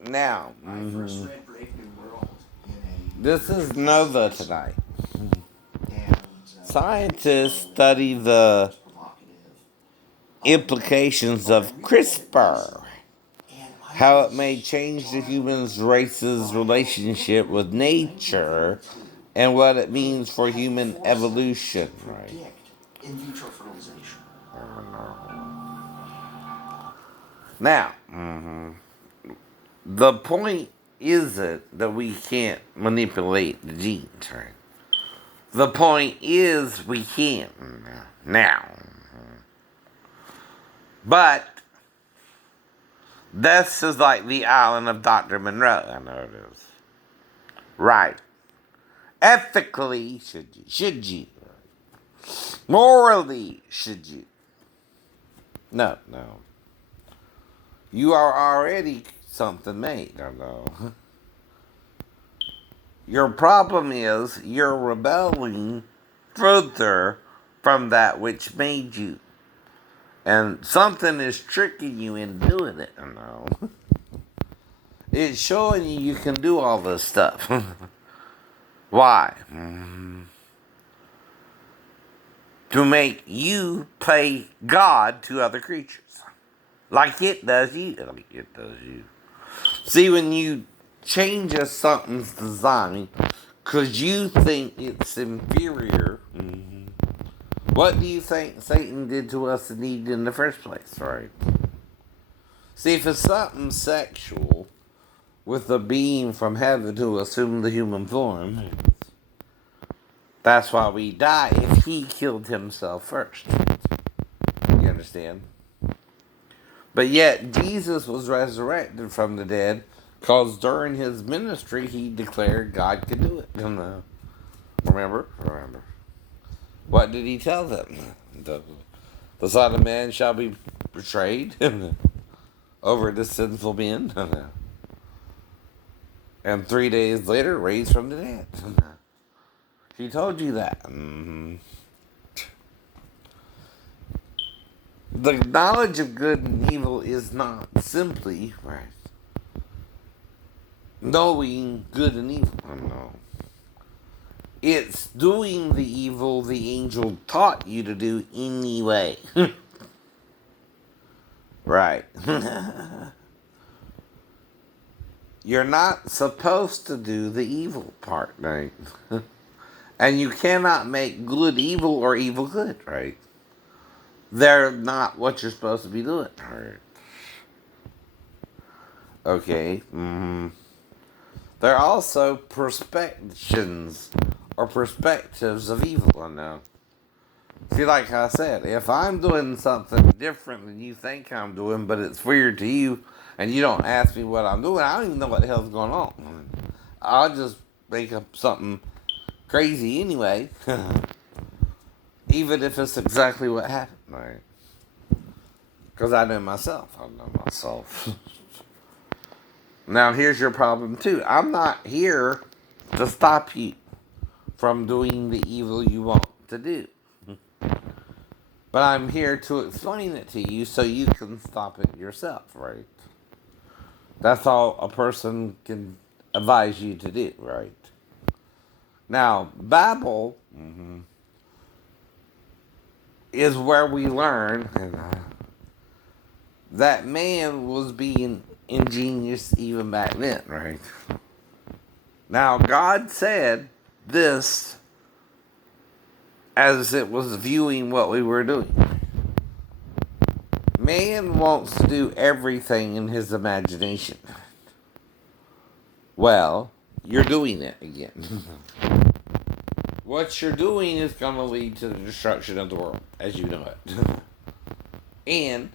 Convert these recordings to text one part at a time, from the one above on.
Now, this is Nova tonight. Scientists study the implications of CRISPR, how it may change the human race's relationship with nature, and what it means for human evolution. Right. Now, the point isn't that we can't manipulate the genes, right? The point is we can now. But this is like the island of Dr. Monroe. I know it is. Right. Ethically, should you? Should you? Morally, should you? No, no. You are already something made. I know. Your problem is you're rebelling further from that which made you. And something is tricking you in doing it. I know. It's showing you can do all this stuff. Why? To make you play God to other creatures. Like it does you. Like it does you. See, when you change something's design because you think it's inferior, what do you think Satan did to us and Eve in the first place, right? See, if it's something sexual with a being from heaven to assume the human form, that's why we die if he killed himself first. You understand? But yet, Jesus was resurrected from the dead because during his ministry, he declared God could do it. Remember? Remember. What did he tell them? The Son of Man shall be betrayed over the sinful men. And 3 days later, raised from the dead. He told you that. The knowledge of good and evil is not simply knowing good and evil. No. It's doing the evil the angel taught you to do anyway. Right. You're not supposed to do the evil part, right? And you cannot make good evil or evil good, right? They're not what you're supposed to be doing, right? Okay. There are also perspectives or perspectives of evil, I know. See, like I said, if I'm doing something different than you think I'm doing, but it's weird to you, and you don't ask me what I'm doing, I don't even know what the hell's going on. I'll just make up something crazy anyway, even if it's exactly what happened, right? Because I know myself. I know myself. Now, here's your problem, too. I'm not here to stop you from doing the evil you want to do. But I'm here to explain it to you so you can stop it yourself, right? That's all a person can advise you to do, right? Now, Babel is where we learn that man was being ingenious even back then, right? Now, God said this as it was viewing what we were doing. Man wants to do everything in his imagination. Well, you're doing it again. What you're doing is going to lead to the destruction of the world, as you know it. And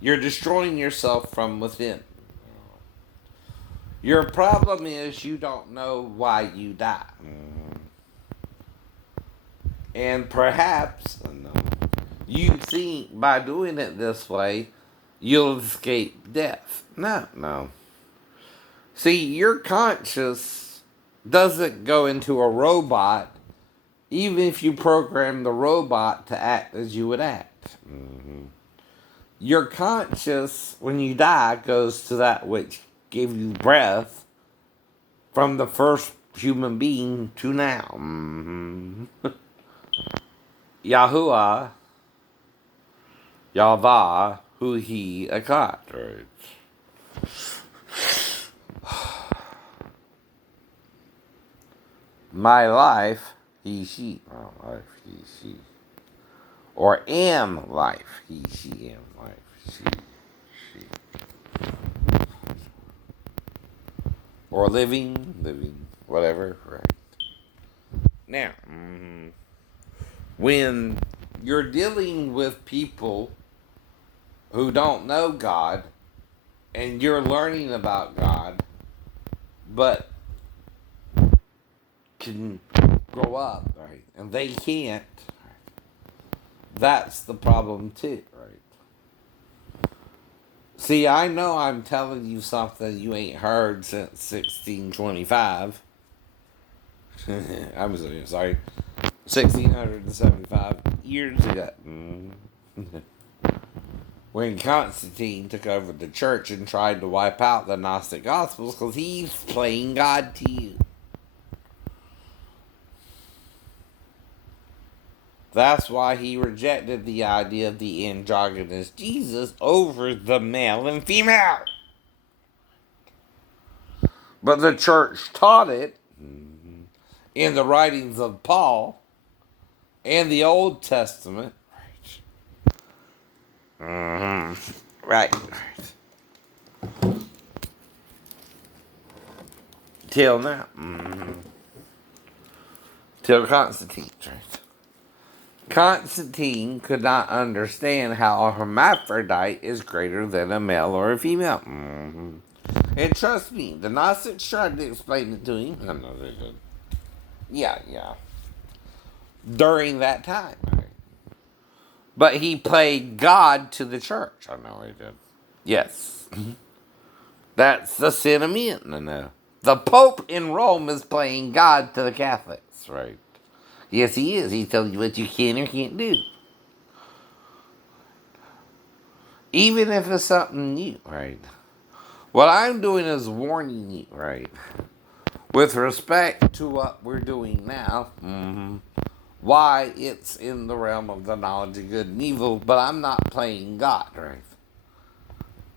you're destroying yourself from within. Your problem is you don't know why you die. And perhaps you think by doing it this way, you'll escape death. No, no. See, your conscience doesn't go into a robot, even if you program the robot to act as you would act. Your conscience, when you die, goes to that which gave you breath from the first human being to now. Yahuwah, Yahweh, Hu He Akkad. Right. My life, he, she. My life, he, she. Or am life, he, she, am life, she. Or living, whatever, right. Now, when you're dealing with people who don't know God and you're learning about God, but can grow up, right, and they can't, that's the problem too, right? See, I know I'm telling you something you ain't heard since 1625. I'm sorry, 1675 years ago. When Constantine took over the church and tried to wipe out the Gnostic Gospels because he's playing God to you. That's why he rejected the idea of the androgynous Jesus over the male and female. But the church taught it in the writings of Paul and the Old Testament. Right. Till now. Till Constantine, right? Constantine could not understand how a hermaphrodite is greater than a male or a female. And trust me, the Gnostics tried to explain it to him. I know they did. Yeah. During that time. Right? But he played God to the church. I know he did. Yes. That's the sin of men. No. The Pope in Rome is playing God to the Catholics, right? Yes, he is. He's telling you what you can or can't do. Even if it's something new, right? What I'm doing is warning you, right? With respect to what we're doing now, why it's in the realm of the knowledge of good and evil, but I'm not playing God, right?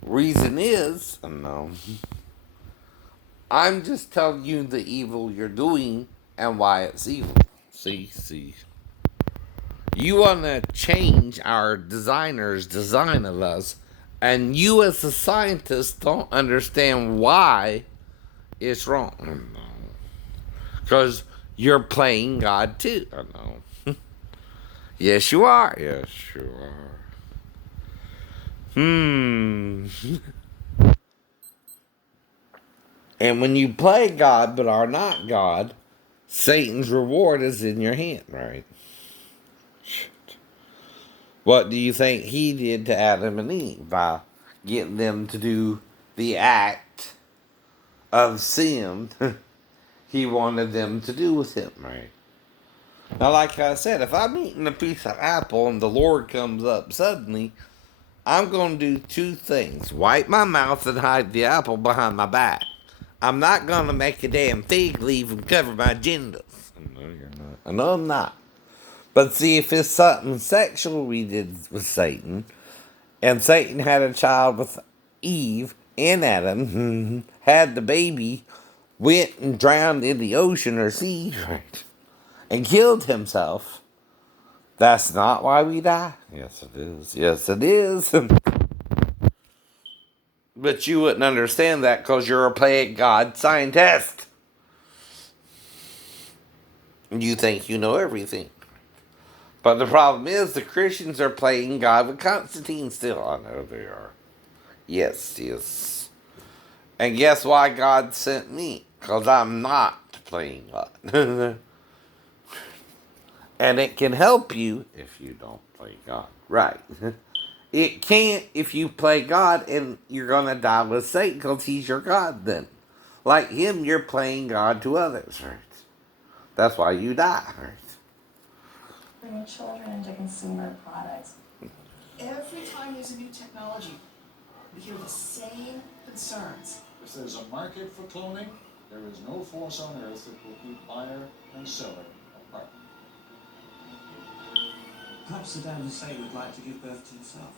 Reason is, no. I'm just telling you the evil you're doing and why it's evil. See. You want to change our designer's design of us, and you as a scientist don't understand why it's wrong. Because you're playing God too. I know. Yes, you are. Yes, you are. And when you play God but are not God, Satan's reward is in your hand, right? What do you think he did to Adam and Eve by getting them to do the act of sin he wanted them to do with him, right? Now, like I said, if I'm eating a piece of apple and the Lord comes up suddenly, I'm going to do two things. Wipe my mouth and hide the apple behind my back. I'm not going to make a damn fig leaf and cover my genitals. No, you're not. I know I'm not. But see, if it's something sexual we did with Satan, and Satan had a child with Eve and Adam, had the baby, went and drowned in the ocean or sea, right, and killed himself, that's not why we die? Yes, it is. Yes, it is. But you wouldn't understand that because you're a play God scientist. You think you know everything. But the problem is the Christians are playing God with Constantine still. I know they are. Yes. And guess why God sent me? Because I'm not playing God. And it can help you if you don't play God. Right. It can't if you play God and you're going to die with Satan because he's your God then. Like him, you're playing God to others, right? That's why you die, right? Bringing children into consumer products. Every time there's a new technology, we hear the same concerns. If there's a market for cloning, there is no force on earth that will keep buyer and seller apart. Perhaps Saddam Hussein would like to give birth to himself.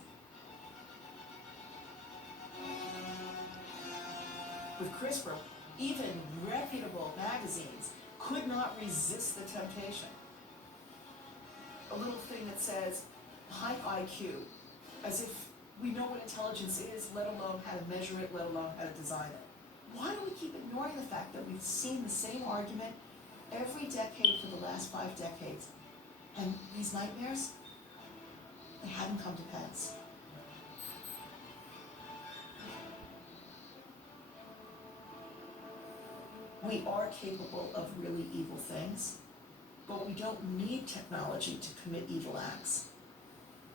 With CRISPR, even reputable magazines could not resist the temptation. A little thing that says, high IQ, as if we know what intelligence is, let alone how to measure it, let alone how to design it. Why do we keep ignoring the fact that we've seen the same argument every decade for the last 5 decades? And these nightmares, they haven't come to pass. We are capable of really evil things, but we don't need technology to commit evil acts.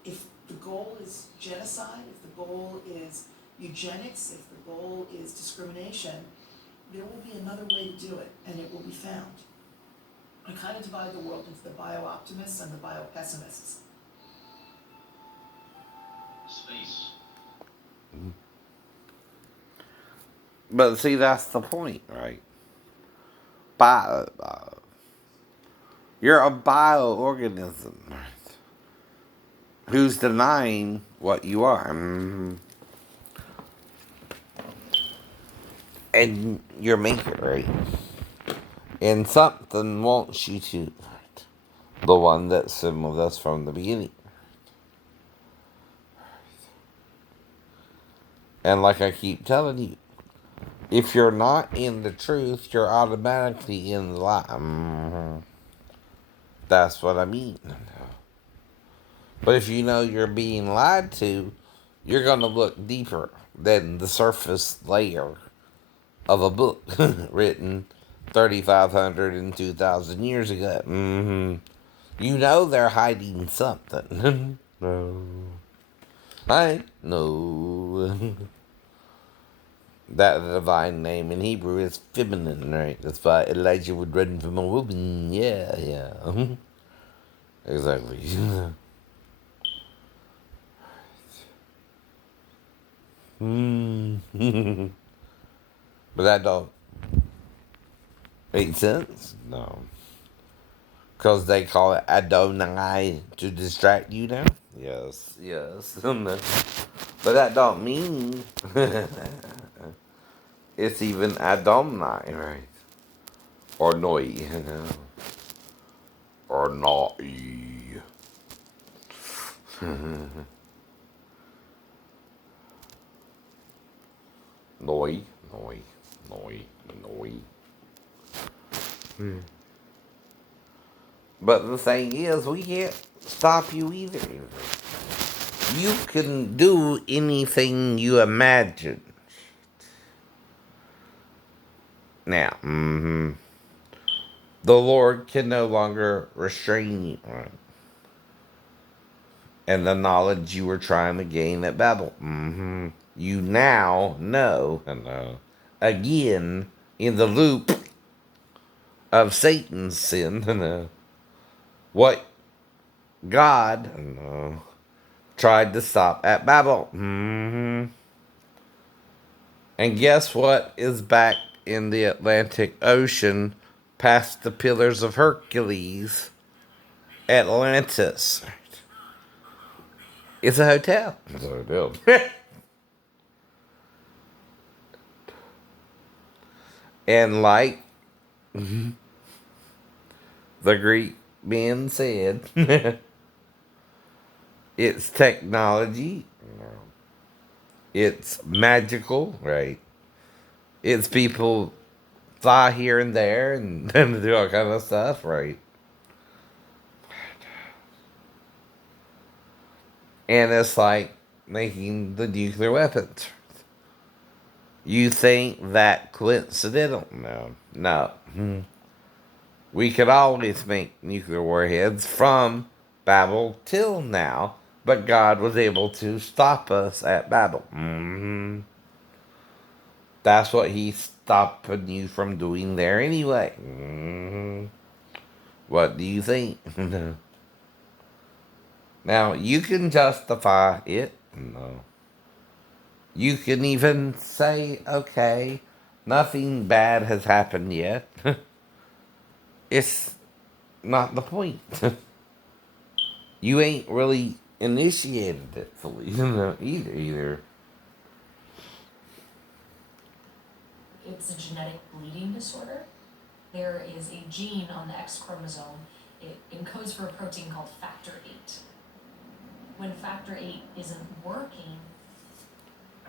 If the goal is genocide, if the goal is eugenics, if the goal is discrimination, there will be another way to do it, and it will be found. I kind of divide the world into the bio-optimists and the bio-pessimists. Space. But see, that's the point, right? You're a bioorganism, right? Who's denying what you are. And you're making it, right? And something wants you to, right? The one that's been with us from the beginning. And like I keep telling you, if you're not in the truth, you're automatically in the lie. That's what I mean. But if you know you're being lied to, you're going to look deeper than the surface layer of a book written 3,500 and 2,000 years ago. You know they're hiding something. No. I know. That divine name in Hebrew is feminine, right? That's why Elijah would run from a woman. Yeah. Exactly. But that don't make sense? No. Because they call it Adonai to distract you now? Yes. But that don't mean it's even Adonai, right? Or Noi, or Noi. Noi. But the thing is, we can't stop you either. You can do anything you imagine. Now, the Lord can no longer restrain you, right? And the knowledge you were trying to gain at Babel. You now know, again, in the loop of Satan's sin, what God tried to stop at Babel. And guess what is back in the Atlantic Ocean past the Pillars of Hercules? Atlantis. It's a hotel. It's a hotel. And like the Greek men said, it's technology. It's magical, right? It's people fly here and there and do all kind of stuff, right? And it's like making the nuclear weapons. You think that coincidental? No. We could always make nuclear warheads from Babel till now, but God was able to stop us at Babel. That's what He's stopping you from doing there anyway. What do you think? Now, you can justify it. No. You can even say, okay, nothing bad has happened yet. It's not the point. You ain't really initiated it fully, either. It's a genetic bleeding disorder. There is a gene on the X chromosome. It encodes for a protein called factor VIII. When factor VIII isn't working,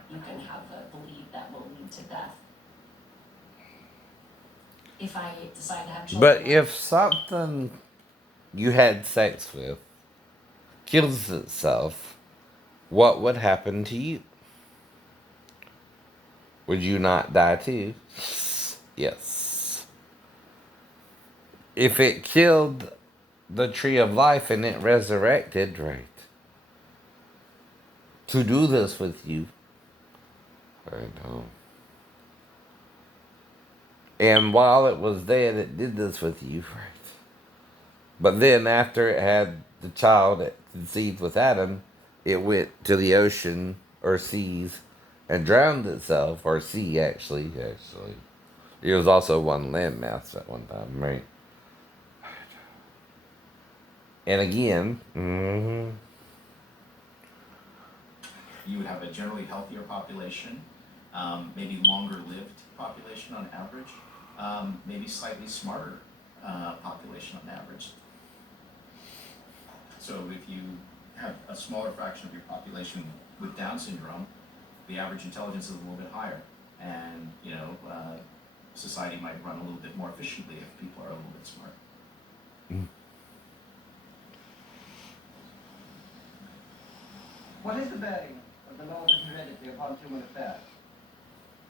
you can have a bleed that will lead to death. If I decide to have children. But if something you had sex with kills itself, what would happen to you? Would you not die too? Yes. If it killed the tree of life and it resurrected, right, to do this with you, I know. And while it was dead, it did this with you, right? But then after it had the child it conceived with Adam, it went to the ocean or seas and drowned itself, or sea actually. It was also one landmass at one time, right? And again, You would have a generally healthier population, maybe longer lived population on average, maybe slightly smarter population on average. So if you have a smaller fraction of your population with Down syndrome, the average intelligence is a little bit higher, and society might run a little bit more efficiently if people are a little bit smart. What is the bearing of the laws of heredity upon human affairs?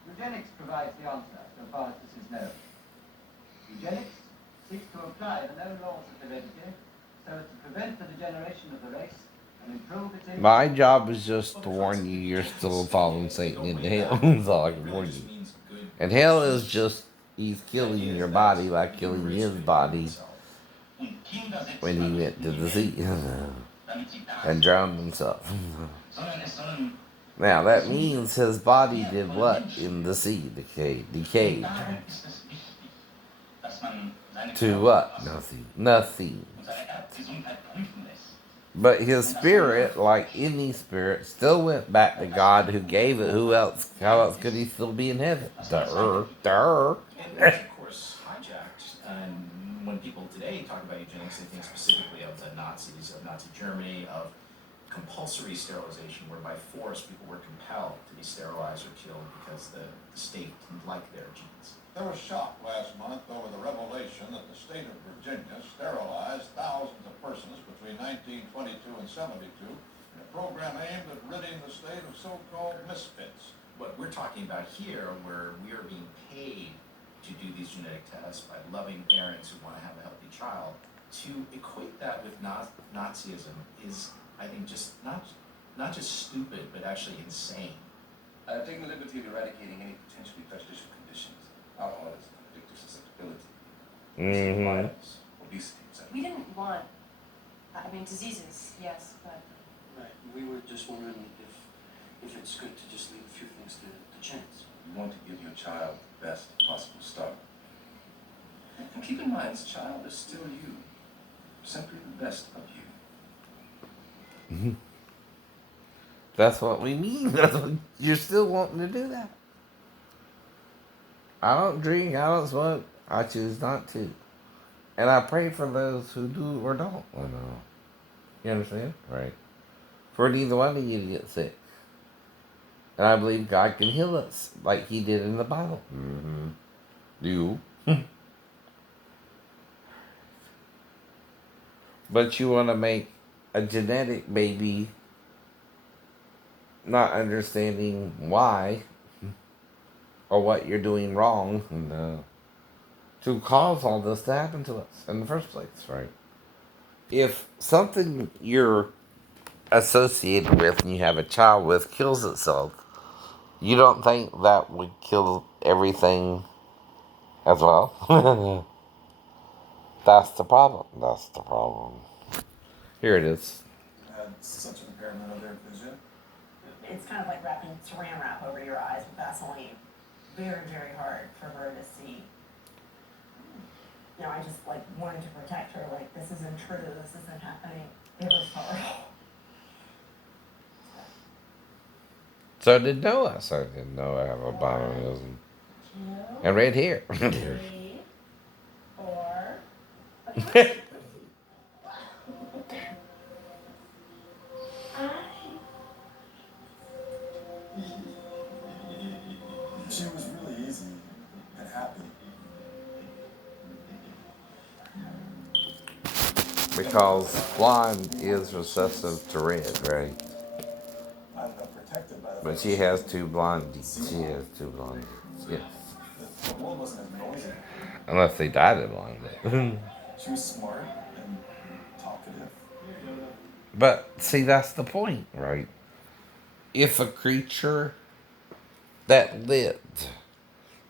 Eugenics provides the answer, so far as this is known. Eugenics seeks to apply the known laws of heredity so as to prevent the degeneration of the race and improve its my job is just to warn you you're still following Satan into hell. That's all I can warn you. And hell is just, he's killing your body by killing his body when he went to the sea and drowned himself. Now that means his body did what in the sea? Decayed. To what? Nothing. But his spirit, like any spirit, still went back to God who gave it. Who else? How else could he still be in heaven? Duh. And which, of course, hijacked. And when people today talk about eugenics, they think specifically of the Nazis, of Nazi Germany, of compulsory sterilization, where by force people were compelled to be sterilized or killed because the state didn't like their genes. There was shock last month over the revelation that the state of Virginia sterilized thousands of persons between 1922 and 72 in a program aimed at ridding the state of so-called misfits. What we're talking about here, where we are being paid to do these genetic tests by loving parents who want to have a healthy child, to equate that with Nazism is, I think, just not just stupid, but actually insane. I have taken the liberty of eradicating any potentially prejudicial conditions. Alcoholism, addictive susceptibility, violence, obesity, etc. We didn't want, diseases, yes, but... Right, we were just wondering if it's good to just leave a few things to chance. You want to give your child the best possible start. And keep in mind, this child is still you. Simply the best of you. That's what we mean. That's what you're still wanting to do that. I don't drink, I don't smoke, I choose not to. And I pray for those who do or don't. You understand? Right. For neither one of you to get sick. And I believe God can heal us like he did in the Bible. You. But you want to make a genetic baby not understanding why or what you're doing wrong to cause all this to happen to us in the first place, right? If something you're associated with and you have a child with kills itself, you don't think that would kill everything as well? That's the problem. Here it is. had such an impairment of their vision. It's kind of like wrapping saran wrap over your eyes with Vaseline. Very, very hard for her to see. You know, I just like wanted to protect her, like, this isn't true, this isn't happening. It was horrible. So did Noah. So did Noah have albinism and red hair. 3, 4. Okay. She was really easy and happy. Because blonde is recessive to red, right? I don't know, protected by the But fact she that has two blondies. She has two blondies. Yes. the world wasn't as noisy. Unless they dyed it blonde. She was smart and talkative. But see, that's the point, right? If a creature that lived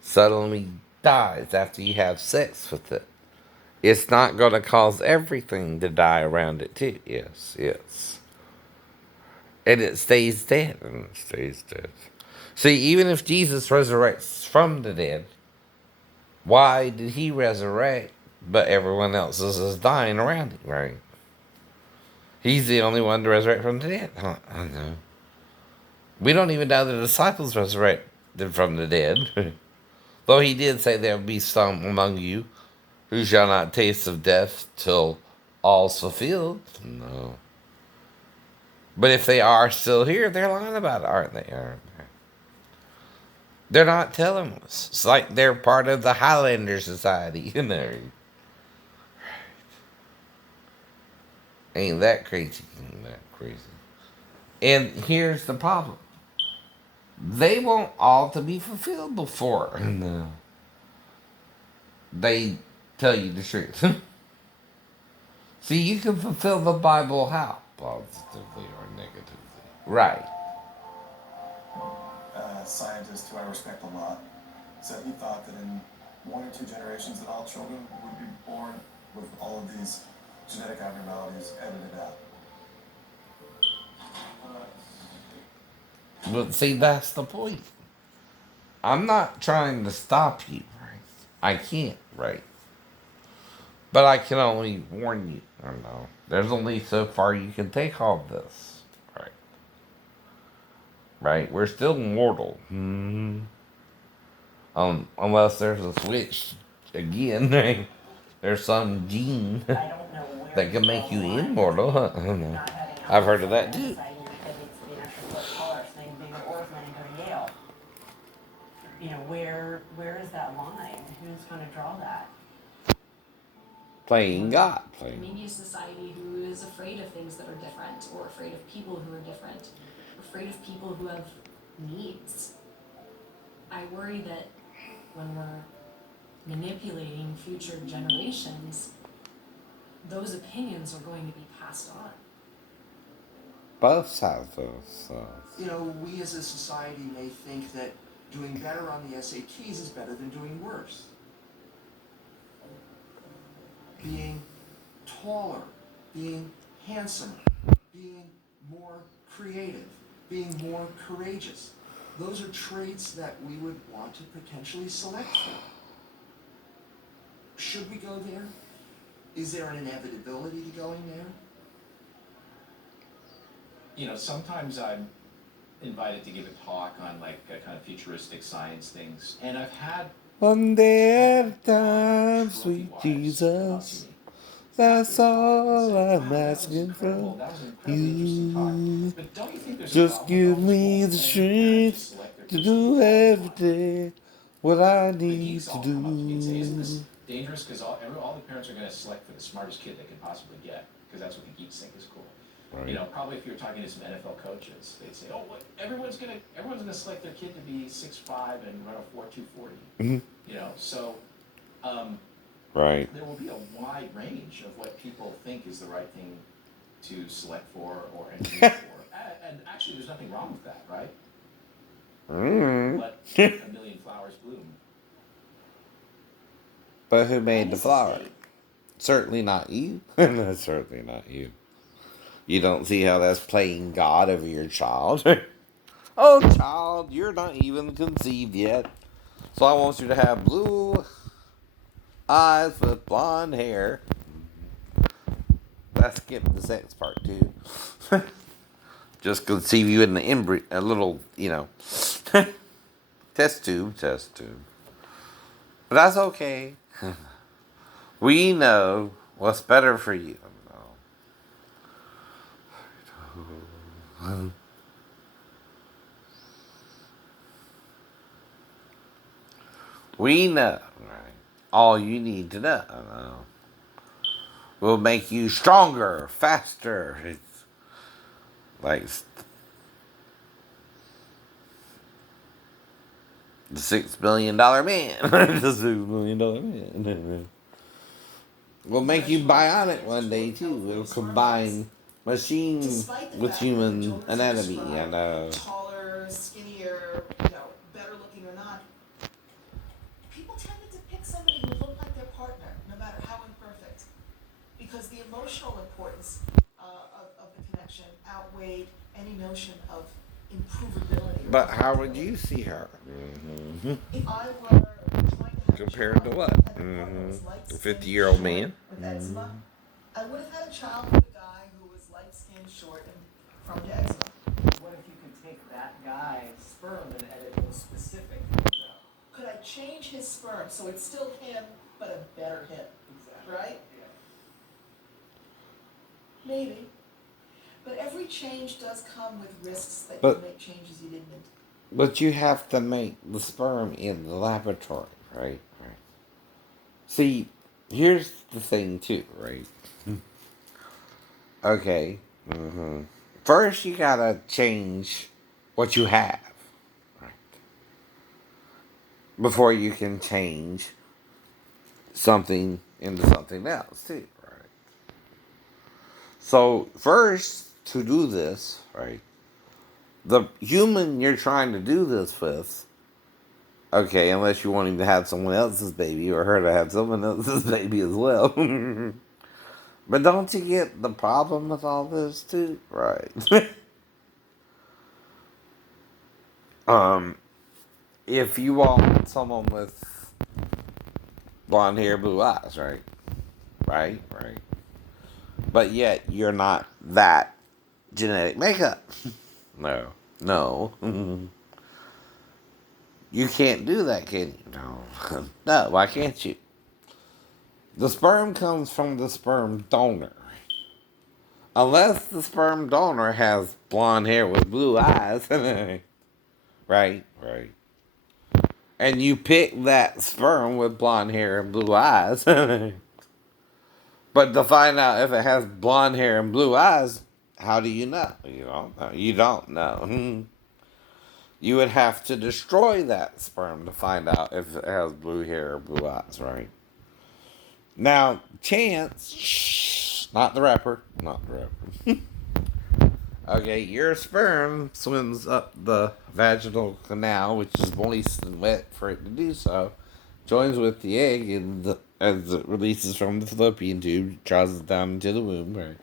suddenly dies after you have sex with it, it's not going to cause everything to die around it, too. Yes, yes. And it stays dead, and it stays dead. See, even if Jesus resurrects from the dead, why did he resurrect, but everyone else is dying around him, right? He's the only one to resurrect from the dead. I know. We don't even know the disciples resurrected from the dead. Though he did say there will be some among you who shall not taste of death till all's fulfilled. No. But if they are still here, they're lying about it, aren't they? They're not telling us. It's like they're part of the Highlander Society, you know. Ain't that crazy? Ain't that crazy? And here's the problem. They want all to be fulfilled before they tell you the truth. See, you can fulfill the Bible how? Positively or negatively. Right. A scientist who I respect a lot said he thought that in 1 or 2 generations that all children would be born with all of these genetic abnormalities edited out. But see, that's the point. I'm not trying to stop you, right? I can't, right? But I can only warn you. I don't know. There's only so far you can take all this, right? Right? We're still mortal. Unless there's a switch again, right? There's some gene I don't know where that can make you immortal. I don't know. I've heard of that too. You know, where is that line? Who's going to draw that? Playing God. Maybe a society who is afraid of things that are different, or afraid of people who are different, afraid of people who have needs. I worry that when we're manipulating future generations, those opinions are going to be passed on. Both sides of us. You know, we as a society may think that doing better on the SATs is better than doing worse. Being taller, being handsomer, being more creative, being more courageous. Those are traits that we would want to potentially select for. Should we go there? Is there an inevitability to going there? You know, sometimes I'm invited to give a talk on like kind of futuristic science things, and I've had one day at a time, sweet Jesus. That's all I'm asking from you. Just give me the strength to do every day what I need to do. Isn't this dangerous? Because all the parents are going to select for the smartest kid they can possibly get, because that's what the geeks think is cool. Right. You know, probably if you're talking to some NFL coaches, they'd say, "Oh, what, everyone's gonna select their kid to be 6'5" and run a 4.240." Mm-hmm. You know, so right. There will be a wide range of what people think is the right thing to select for or engineer for, and actually, there's nothing wrong with that, right? Let a million flowers bloom. But who made the flower? Certainly not you. Certainly not you. You don't see how that's playing God over your child. Oh, child, you're not even conceived yet. So I want you to have blue eyes with blonde hair. Let's skip the sex part, too. Just conceive you in the embryo, a little, test tube. But that's okay. We know what's better for you. We know, right? All you need to know. Will make you stronger, faster. It's like the $6 million man. The $6 million man. Will make you bionic one day too. It'll combine machine with human anatomy. Taller, skinnier, better looking or not, people tended to pick somebody who looked like their partner, no matter how imperfect, because the emotional importance of the connection outweighed any notion of improvability. But how would you see her? If I were trying to have Compared to what? A 50-year-old man? with eczema, I would have had a child with a guy who was light-skinned, short, and prone to eczema. What if you could take that guy's sperm and edit those specific things out? Could I change his sperm so it's still him, but a better him? Exactly. Right? Yeah. Maybe. But every change does come with risks that But- you make changes you didn't intend. But you have to make the sperm in the laboratory, right? See, here's the thing too, right? Okay. First, you gotta change what you have, right? Before you can change something into something else too, right? So first, to do this, right? The human you're trying to do this with, okay, unless you want him to have someone else's baby or her to have someone else's baby as well. But don't you get the problem with all this too? Right. If you want someone with blonde hair, blue eyes, right? Right. But yet you're not that genetic makeup. No. You can't do that, can you? No. No, why can't you? The sperm comes from the sperm donor. Unless the sperm donor has blonde hair with blue eyes. Right. And you pick that sperm with blonde hair and blue eyes. But to find out if it has blonde hair and blue eyes, how do you know? You don't know. You would have to destroy that sperm to find out if it has blue hair or blue eyes, right? Now, Chance, not the rapper. Okay, your sperm swims up the vaginal canal, which is moist and wet for it to do so, joins with the egg, and as it releases from the fallopian tube, draws it down into the womb, right?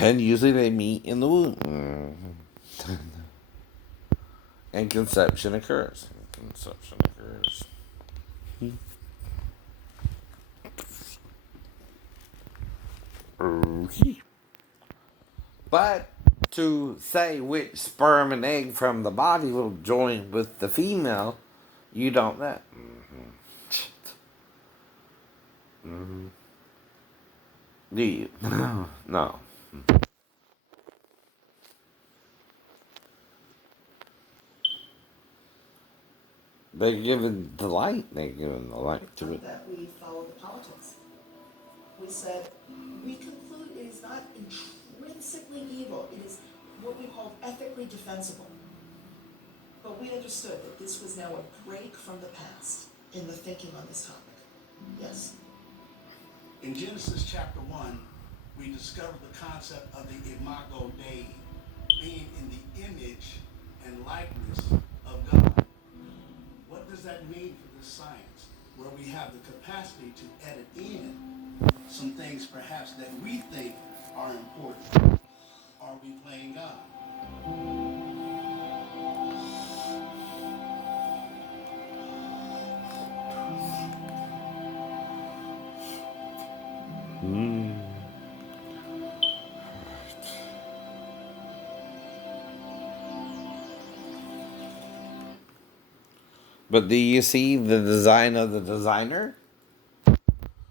And usually they meet in the womb. And conception occurs. Okay. But to say which sperm and egg from the body will join with the female, you don't know. Do you? No. They're given the light. They're given the light to it. That we follow the politics. We said, we conclude it is not intrinsically evil. It is what we call ethically defensible. But we understood that this was now a break from the past in the thinking on this topic. Yes? In Genesis chapter 1, we discovered the concept of the imago Dei, being in the image and likeness of God. What does that mean for this science, where we have the capacity to edit in some things perhaps that we think are important. Are we playing God? But do you see the design of the designer?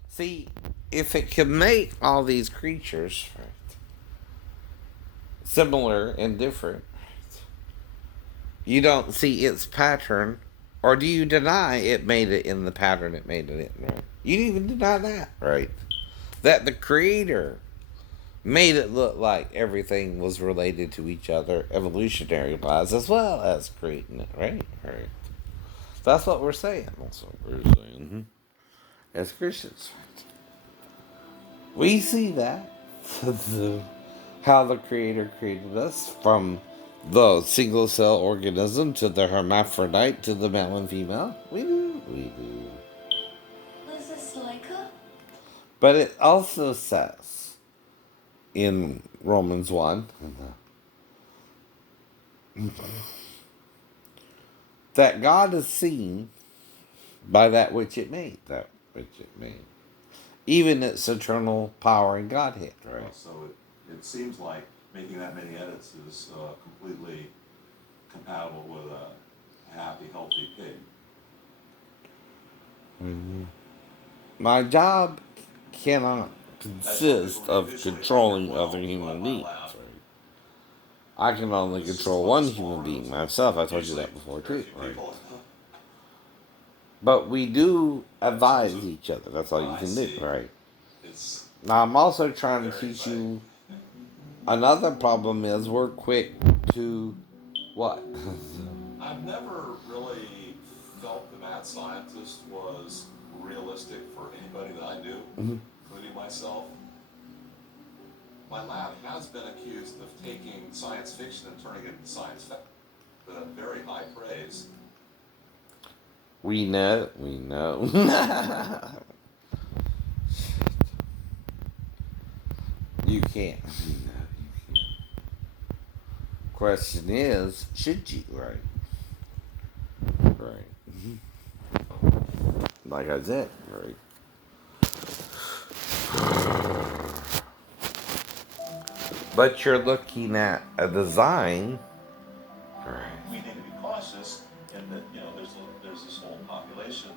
See, if it can make all these creatures similar and different, you don't see its pattern, or do you deny it made it in the pattern it made it in, right? You even deny that, right? That the creator made it look like everything was related to each other, evolutionary wise, as well as creating it, right? Right. That's what we're saying. That's what we're saying. As Christians, we see that. How the creator created us, from the single cell organism to the hermaphrodite to the male and female. We do. We do. Is this Leica? But it also says in Romans 1 that God is seen by that which it made. That which it made. Even its eternal power and Godhead, right? So it seems like making that many edits is completely compatible with a happy, healthy pig. Mm-hmm. My job cannot consist of controlling other human beings. Right? I can only control one human being myself. I told you that before too. Right? But we do advise each other. That's all you can do, right? Now I'm also trying to teach you. Another problem is we're quick to what? I've never really felt the mad scientist was realistic for anybody that I knew, including myself. My lab has been accused of taking science fiction and turning it into science fiction, but very high praise. We know. You can't. Question is, should you? Right. Like I said, right. But you're looking at a design. We need to be cautious in that, there's this whole population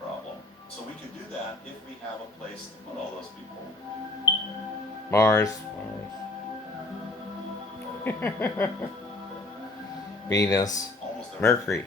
problem. So we can do that if we have a place to put all those people. Mars. Venus. Mercury.